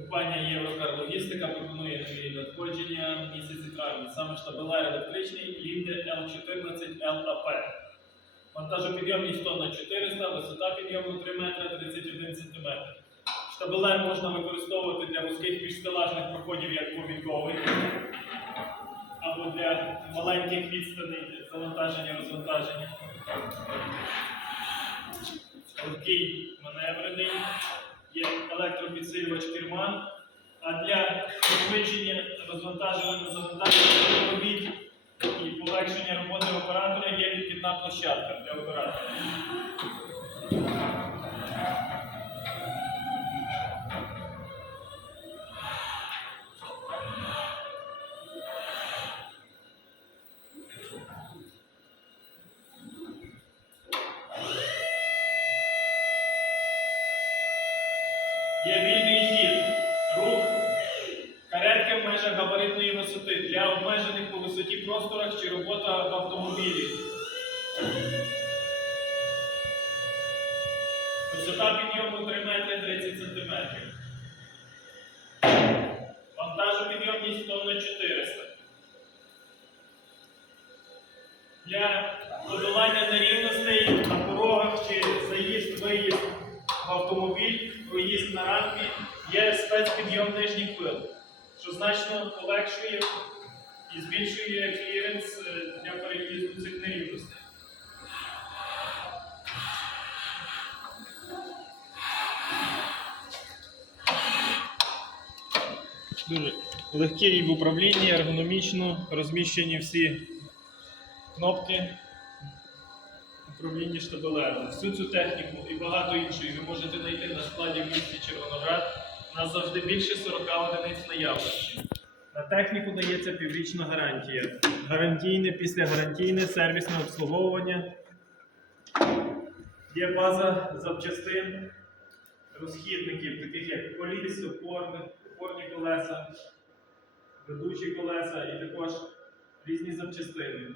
Компанія Єврокар Логістика пропонує нові надходження місяці травні. Саме штабелер електричний Лінде L14 LAP. Вантажопідйомність тонна 400, висота підйому 3 метри 31 см. Штабелер можна використовувати для вузьких міжстелажних проходів як повіковий, або для маленьких відстаней завантаження розвантаження. Легкий маневрений, електропідсилювач керман, а для підвищення розвантажування завантаження робіт і полегшення роботи оператора є відкидна площадка для оператора. Є вільний хід, рух каретки межах габаритної висоти для обмежених по висоті просторах чи робота в автомобілі. Висота підйому 3 метри 30 см. Вантажопідйомність тонна 400. Для подолання на проїзд на рампі є спецпідйом нижніх пил, що значно полегшує і збільшує кліренс е, для переїзду цих нерівностей. Дуже легкий в управлінні, ергономічно розміщені всі кнопки управління штабелером. Всю цю техніку і багато іншої ви можете знайти на складі в місті Червоноград. У нас завжди більше 40 одиниць наявності. На техніку дається піврічна гарантія. Гарантійне, післягарантійне, сервісне обслуговування. Є база запчастин, розхідників, таких як коліс, опорни, опорні колеса, ведучі колеса і також різні запчастини.